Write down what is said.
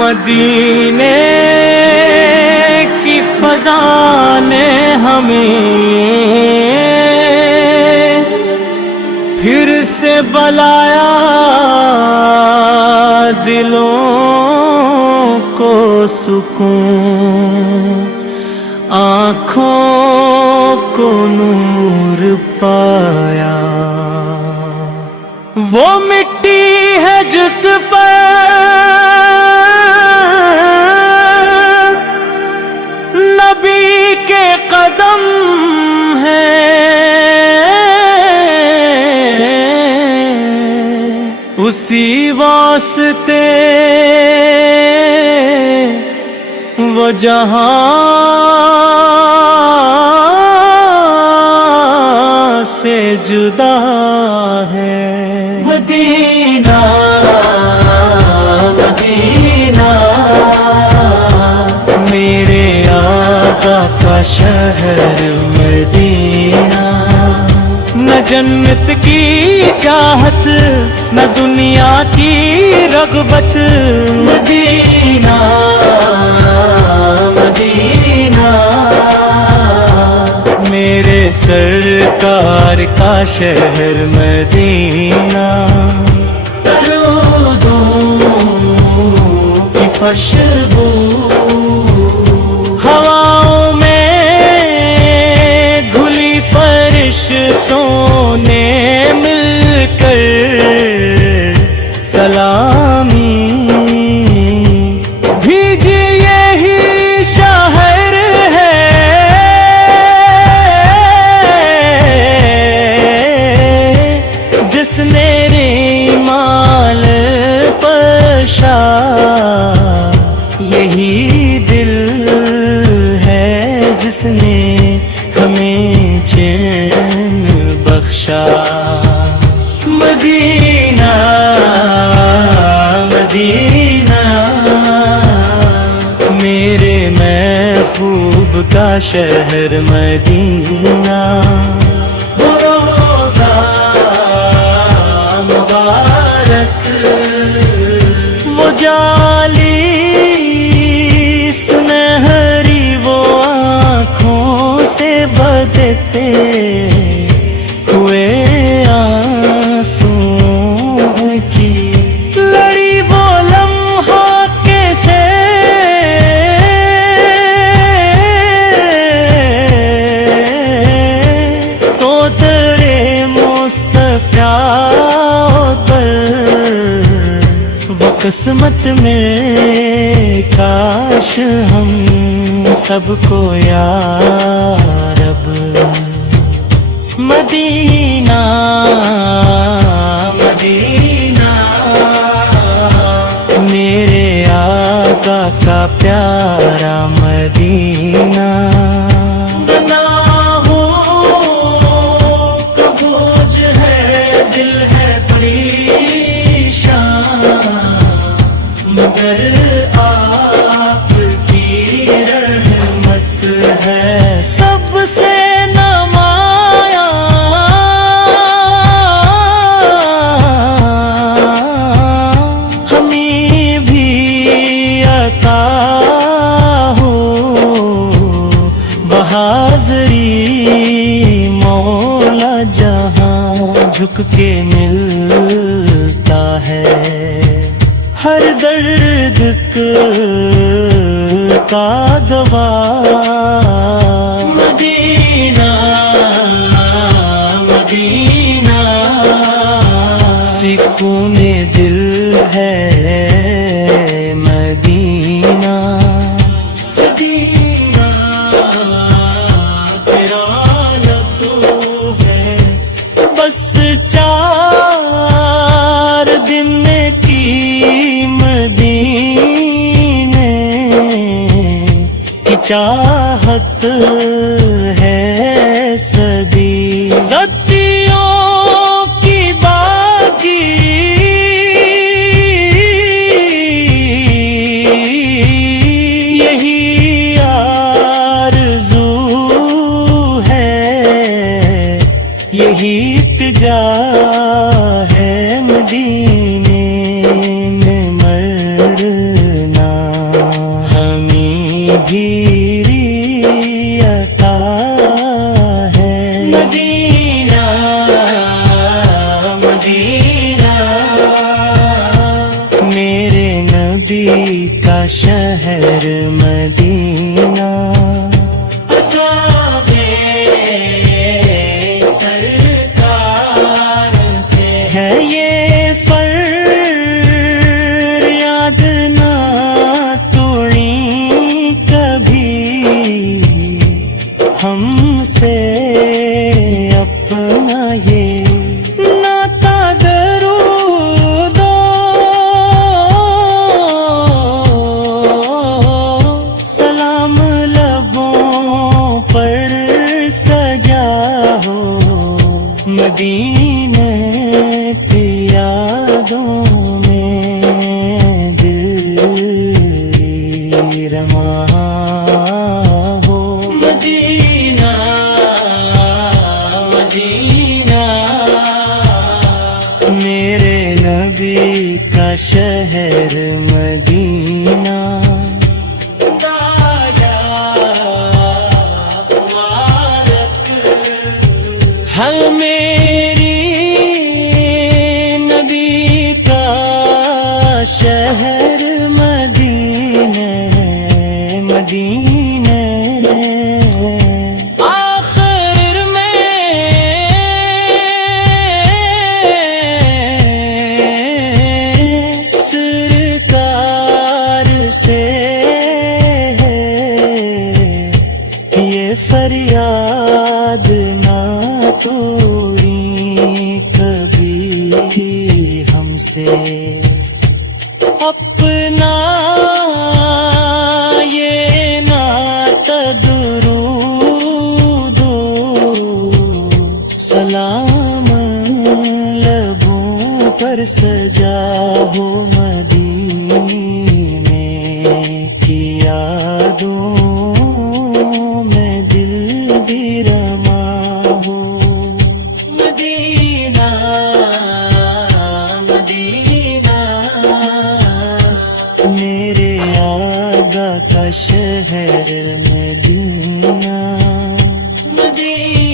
مدینے کی فضا نے ہمیں پھر سے بلایا، دلوں کو سکون، آنکھوں کو نور پایا۔ وہ مٹی ہے جس پر نبی کے قدم اسی واسطے وہ جہاں سے جدا ہے۔ مدینہ مدینہ میرے آقا کا شہر مدینہ، نہ جنت کی چاہت نہ دنیا کی رغبت، مدینہ مدینہ میرے سرکار کا شہر مدینہ۔ درودوں کی خوشبو ہواؤں میں گھلی فرشتوں نے مل کر سلامی بھیجی، یہی شہر ہے جس نے ریمال پشا، یہی دل ہے جس نے ہمیں چین بخشا۔ مدینہ مدینہ میرے محبوب کا شہر مدینہ، روضہ مبارک وہ جالی سنہری، وہ آنکھوں سے بدتے ہوئے آنسوں کی لڑی، وہ لمحہ کیسے تو تیرے مصطفیٰ پر وہ قسمت میں کاش ہم سب کو یا رب۔ مدینہ مدینہ میرے آقا کا پیارا مدینہ، گناہوں کا بوجھ ہے، دل ہے پریشان، مگر آپ کی رحمت ہے سب سے نمایاں۔ ہمیں بھی عطا ہو بحاضری مولا، جہاں جھک کے ملتا ہے ہر درد کا دوا۔ مدینہ مدینہ سکون دل ہے مدینہ، مدینہ تیرا لطف ہے، بس 4 دن کی مدینے کی چاہت ہے صدی، صدیوں کی باقی یہی آرزو ہے، یہی التجا ہے، مدینے میں مرنا جاگیری عطا ہے مدینہ مدینہ میرے نبی کا شہر مدینہ ہم سے اپنا یہ ناتا درود سلام لبوں پر سجا ہو مدینے کی یادوں میں دل رما میرے نبی کا شہر مدینہ ہم میری نبی کا شہر مدینہ مدینہ فریاد نہ توڑی کبھی ہم سے اپنا یہ نعت درود سلام لبوں پر سجا ہو مدینے کی یادوں رما ہو مدینہ مدینہ میرے آقا کا شہر مدینہ مدینہ